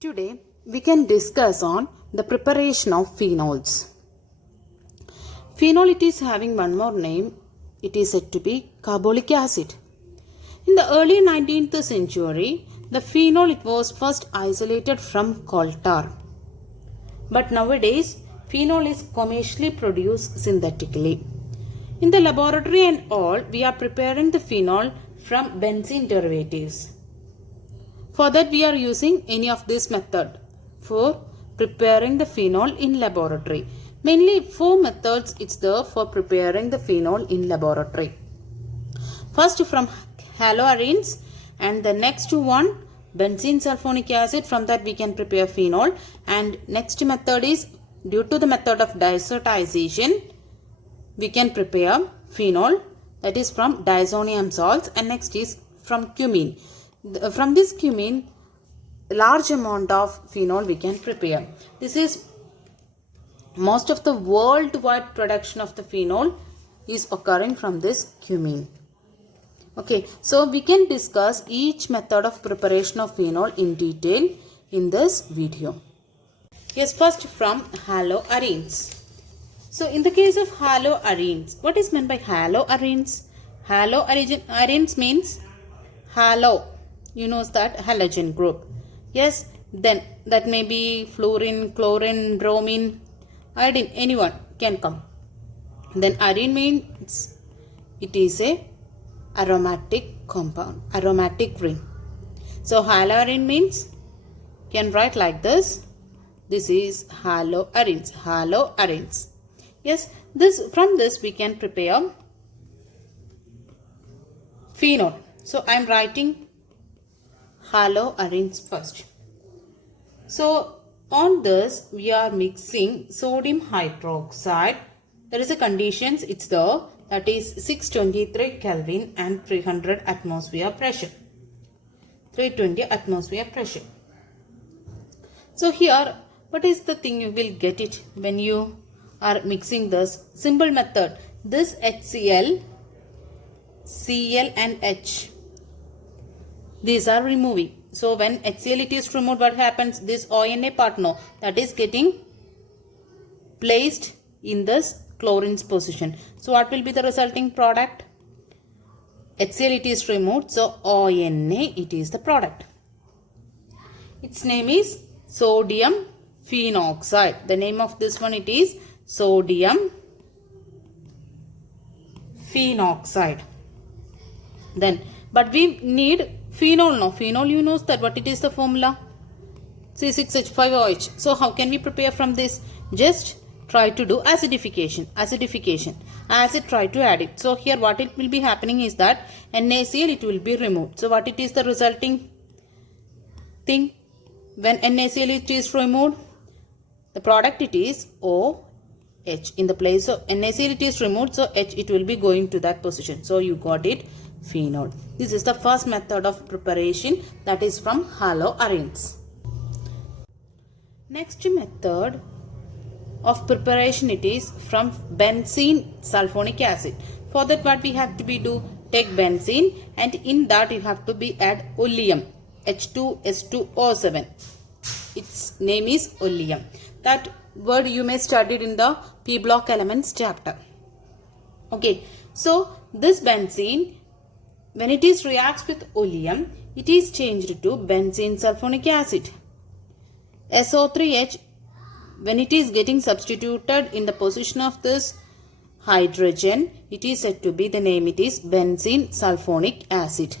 Today we can discuss on the preparation of phenols. Phenol, it is having one more name. It is said to be carbolic acid. In the early 19th century, the phenol it was first isolated from coal tar. But nowadays, phenol is commercially produced synthetically. In the laboratory and all, we are preparing the phenol from benzene derivatives. For that, we are using any of this method for preparing the phenol in laboratory. Mainly 4 methods it's there for preparing the phenol in laboratory. First from haloarenes, and the next one benzene sulfonic acid. From that we can prepare phenol. And next method is due to the method of deazotization, we can prepare phenol, that is from diazonium salts. And next is from cumene. From this cumene, large amount of phenol we can prepare. This is most of the worldwide production of the phenol is occurring from this cumene. Okay, so we can discuss each method of preparation of phenol in detail in this video. Yes, first from haloarenes. So in the case of haloarenes, what is meant by haloarenes? Haloarenes means halo. You know that halogen group. Yes, then that may be fluorine, chlorine, bromine, iodine, anyone can come. Then arene means it is a aromatic compound, aromatic ring. So haloarene means can write like this. This is haloarenes, haloarenes. Yes, from this we can prepare phenol. So I am writing haloarenes first. So on this we are mixing sodium hydroxide. There is a conditions it's there, that is 623 Kelvin and 300 atmosphere pressure. 320 atmosphere pressure. So here what is the thing you will get it when you are mixing this? Simple method. This HCl, Cl and H, these are removing. So when HCl it is removed, what happens? This ONA partner that is getting placed in this chlorine's position. So what will be the resulting product? HCl it is removed, so ONA it is the product. Its name is sodium phenoxide. The name of this one it is sodium phenoxide. Then but we need phenol now. Phenol, you know that what it is the formula? C6H5OH. So how can we prepare from this? Just try to do acidification. Acid, try to add it. So here what it will be happening is that NaCl it will be removed. So what it is the resulting thing? When NaCl it is removed, the product it is OH. In the place of NaCl it is removed, so H it will be going to that position. So you got it, phenol. This is the first method of preparation, that is from haloarenes. Next method of preparation it is from benzene sulfonic acid. For that what we have to be do? Take benzene and in that you have to be add oleum, H2S2O7. Its name is oleum. That word you may study in the P block elements chapter. Okay, so this benzene, when it is reacts with oleum, it is changed to benzene sulfonic acid. SO3H, when it is getting substituted in the position of this hydrogen, it is said to be, the name it is benzene sulfonic acid.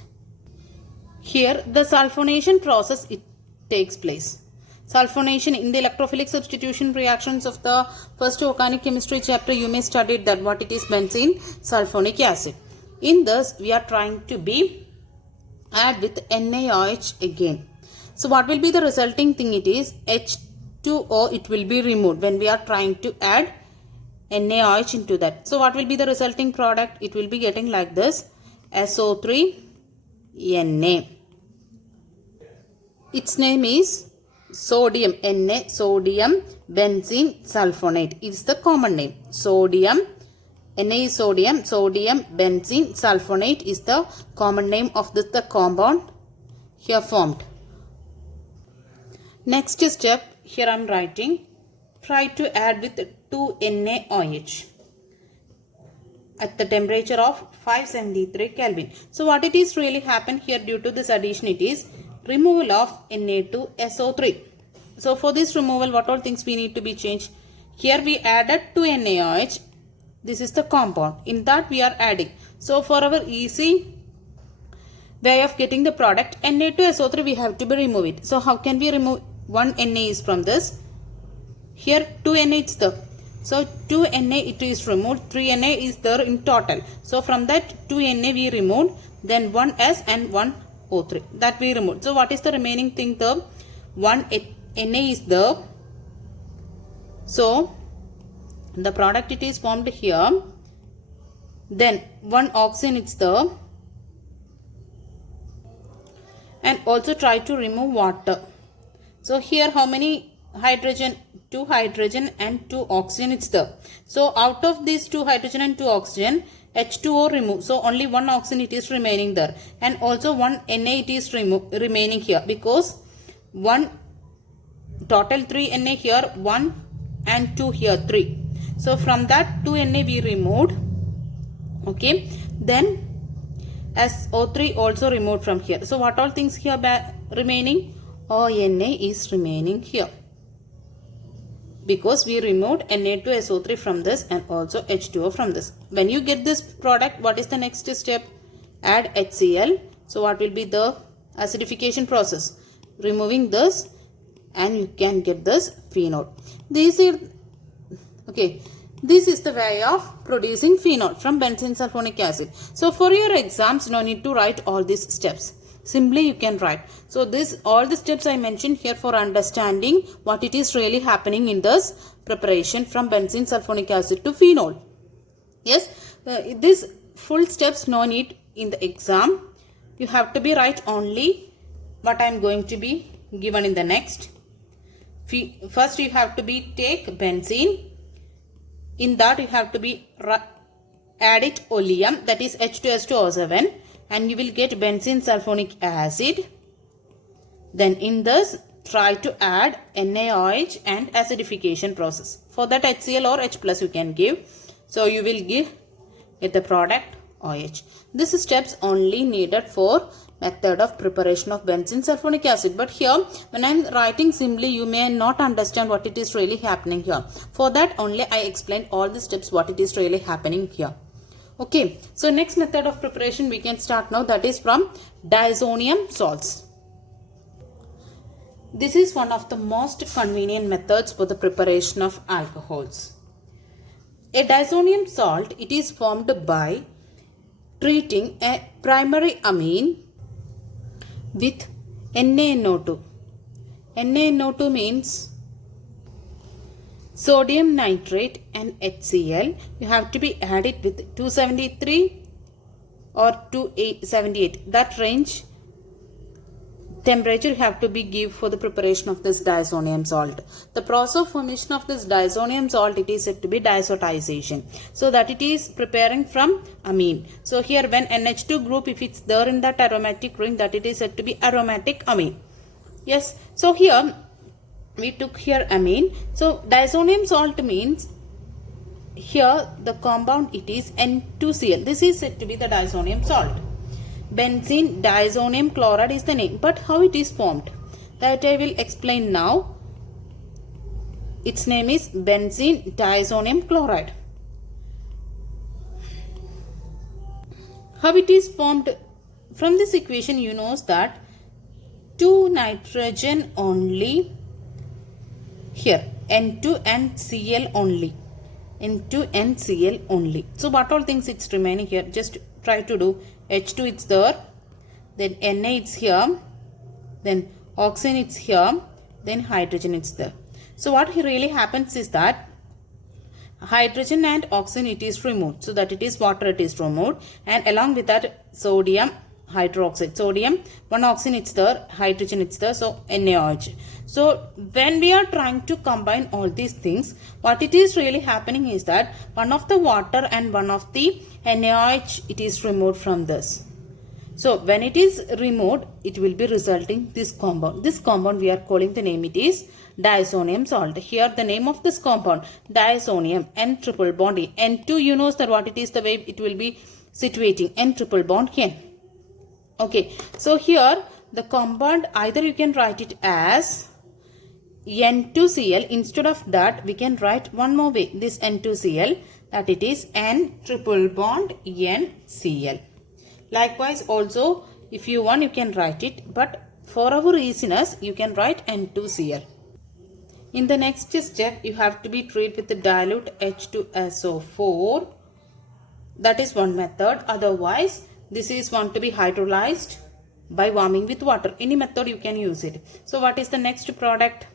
Here the sulfonation process it takes place. Sulfonation in the electrophilic substitution reactions of the first organic chemistry chapter, you may study that what it is benzene sulfonic acid. In this we are trying to be add with NaOH again. So what will be the resulting thing? It is H2O it will be removed when we are trying to add NaOH into that. So what will be the resulting product? It will be getting like this, SO3Na. Its name is sodium, Na, sodium benzene sulfonate is the common name. Sodium, Na is sodium, sodium benzene sulfonate is the common name of the compound here formed. Next step, here I am writing, try to add with 2NaOH at the temperature of 573 Kelvin. So what it is really happened here due to this addition, it is removal of Na2SO3. So for this removal, what all things we need to be changed? Here we added 2NaOH. This is the compound. In that we are adding. So for our easy way of getting the product, Na2SO3 we have to be remove it. So how can we remove one Na is from this? Here 2Na is there. So 2Na it is removed, 3Na is there in total. So from that 2Na we removed, then 1S and 1O3 that we removed. So what is the remaining thing there? 1Na is there. So the product it is formed here. Then 1 oxygen it's there. And also try to remove water. So here how many hydrogen? 2 hydrogen and 2 oxygen it's there. So out of these 2 hydrogen and 2 oxygen, H2O remove. So only 1 oxygen it is remaining there. And also 1 Na it is remaining here. Because 1 total 3 Na here, 1 and 2 here 3. So from that 2 Na we removed. Okay. Then SO3 also removed from here. So what all things here remaining? ONA is remaining here. Because we removed Na2SO3 from this and also H2O from this. When you get this product, what is the next step? Add HCl. So what will be the acidification process? Removing this and you can get this phenol. This is the way of producing phenol from benzene sulfonic acid. So for your exams, no need to write all these steps. Simply you can write. So all the steps I mentioned here for understanding what it is really happening in this preparation from benzene sulfonic acid to phenol. Yes, this full steps no need in the exam. You have to be write only what I am going to be given in the next. First you have to be take benzene. In that you have to be add it oleum, that is H2S2O7, and you will get benzene sulfonic acid. Then in this try to add NaOH and acidification process. For that HCl or H plus you can give. So you will get the product OH. This steps only needed for method of preparation of benzene sulfonic acid. But here when I am writing simply, you may not understand what it is really happening here. For that only I explained all the steps what it is really happening here. Okay, so next method of preparation we can start now, that is from diazonium salts. This is one of the most convenient methods for the preparation of alcohols. A diazonium salt, it is formed by treating a primary amine with NaNO2. NaNO2 means sodium nitrate and HCl. You have to be added with 273 or 278. That range temperature you have to be give for the preparation of this diazonium salt. The process of formation of this diazonium salt, it is said to be diazotization. So that it is preparing from amine. So here when NH2 group, if it's there in that aromatic ring, that it is said to be aromatic amine. Yes. So here we took here amine. So diazonium salt means here the compound it is N2Cl. This is said to be the diazonium salt. Benzene diazonium chloride is the name, but how it is formed, that I will explain now. Its name is benzene diazonium chloride. How it is formed? From this equation you know that 2 nitrogen only, here N2 and Cl only, N2 and Cl only. So what all things it's remaining here, just try to do. H2 it's there, then Na it's here, then oxygen it's here, then hydrogen it's there. So what really happens is that hydrogen and oxygen it is removed, so that it is water it is removed, and along with that sodium hydroxide, sodium, one oxygen it's there, hydrogen it's there, so NaOH. So when we are trying to combine all these things, what it is really happening is that one of the water and one of the NaOH it is removed from this. So when it is removed, it will be resulting this compound. This compound we are calling the name, it is diazonium salt. Here the name of this compound, diazonium, N triple bond N2, you know that what it is, the way it will be situating, N triple bond N. Okay, so here the compound, either you can write it as N2Cl. Instead of that, we can write one more way, this N2Cl, that it is N triple bond NCl. Likewise also, if you want, you can write it, but for our easiness, you can write N2Cl. In the next step, you have to be treated with the dilute H2SO4. That is one method. Otherwise, this is want to be hydrolyzed by warming with water. Any method you can use it. So what is the next product?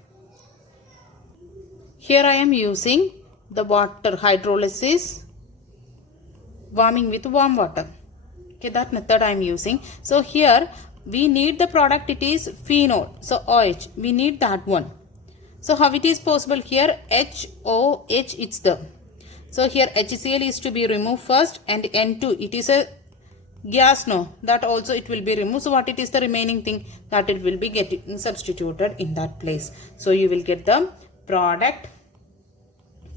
Here I am using the water hydrolysis, warming with warm water. Okay, that method I am using. So here we need the product, it is phenol. So OH, we need that one. So how it is possible? Here HOH it's the. So here HCl is to be removed first, and N2, it is a gas, no, that also it will be removed. So what it is the remaining thing, that it will be getting substituted in that place. So you will get the product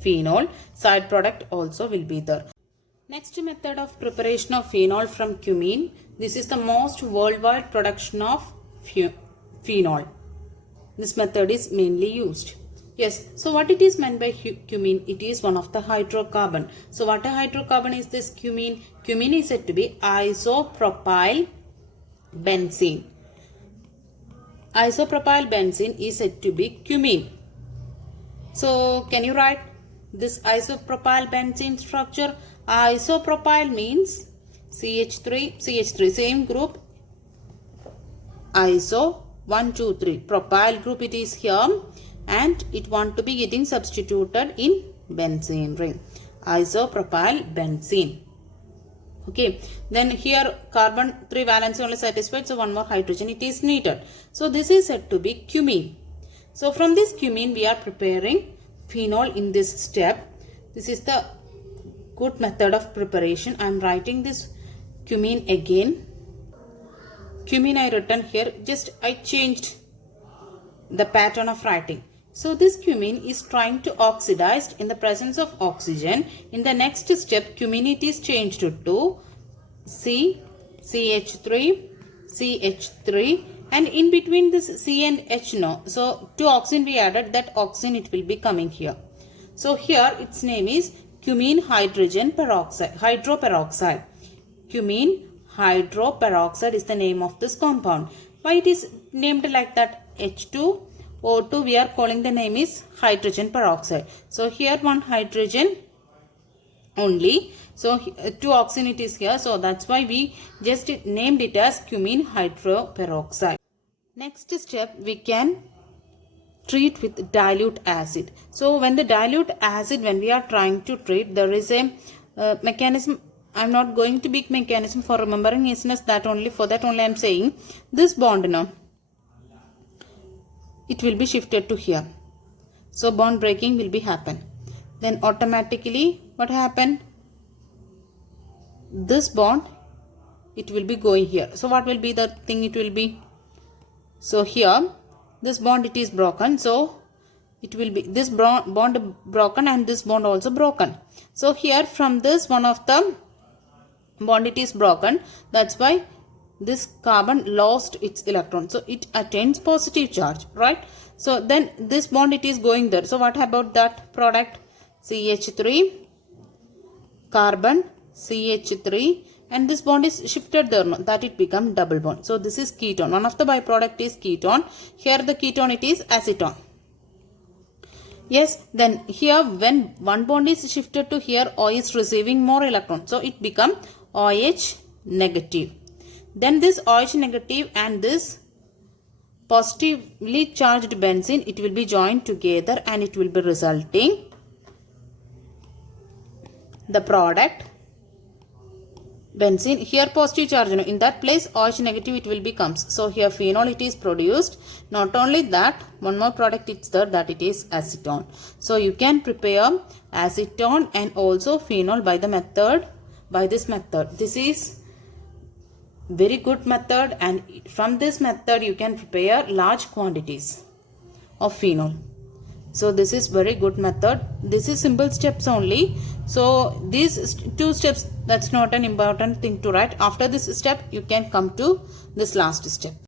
phenol, side product also will be there. Next method of preparation of phenol from cumene. This is the most worldwide production of phenol. This method is mainly used. Yes, so what it is meant by cumene? It is one of the hydrocarbon. So what a hydrocarbon is this cumene? Cumene is said to be isopropyl benzene. Isopropyl benzene is said to be cumene. So can you write this isopropyl benzene structure? Isopropyl means CH3, same group, iso 1, 2, 3, propyl group it is here, and it want to be getting substituted in benzene ring, isopropyl benzene. Okay, then here carbon 3 valence only satisfied, so one more hydrogen it is needed. So this is said to be cumene. So from this cumene we are preparing phenol in this step. This is the good method of preparation. I am writing this cumene again. Cumene I written here, just I changed the pattern of writing. So this cumene is trying to oxidize in the presence of oxygen. In the next step, cumene it is changed to CH3, CH3, and in between this C and H, no. So two oxygen we added, that oxygen it will be coming here. So here its name is cumene hydrogen peroxide, hydroperoxide. Cumene hydroperoxide is the name of this compound. Why it is named like that? H2O2 we are calling the name is hydrogen peroxide. So here one hydrogen only. So two oxygen it is here. So that's why we just named it as cumene hydroperoxide. Next step, we can treat with dilute acid. So when the dilute acid, when we are trying to treat, there is a mechanism. I am not going to big mechanism for remembering easiness, that only for that only I am saying this bond now, it will be shifted to here. So bond breaking will be happen. Then automatically what happened? This bond it will be going here. So what will be the thing it will be? So here this bond it is broken. So it will be this bond broken and this bond also broken. So here from this one of the bond it is broken. That's why this carbon lost its electron. So it attains positive charge, right? So then this bond it is going there. So what about that product? CH3 carbon CH3, and this bond is shifted there, no, that it become double bond. So this is ketone. One of the byproduct is ketone. Here the ketone it is acetone. Yes, then here when one bond is shifted to here, O is receiving more electron. So it become OH negative. Then this OH negative and this positively charged benzene, it will be joined together and it will be resulting the product benzene. Here positive charge, in that place OH negative it will becomes. So here phenol it is produced. Not only that, one more product it's there, that it is acetone. So you can prepare acetone and also phenol by the method, by this method. This is very good method, and from this method you can prepare large quantities of phenol. So this is very good method. This is simple steps only. So these 2 steps, that's not an important thing to write. After this step you can come to this last step.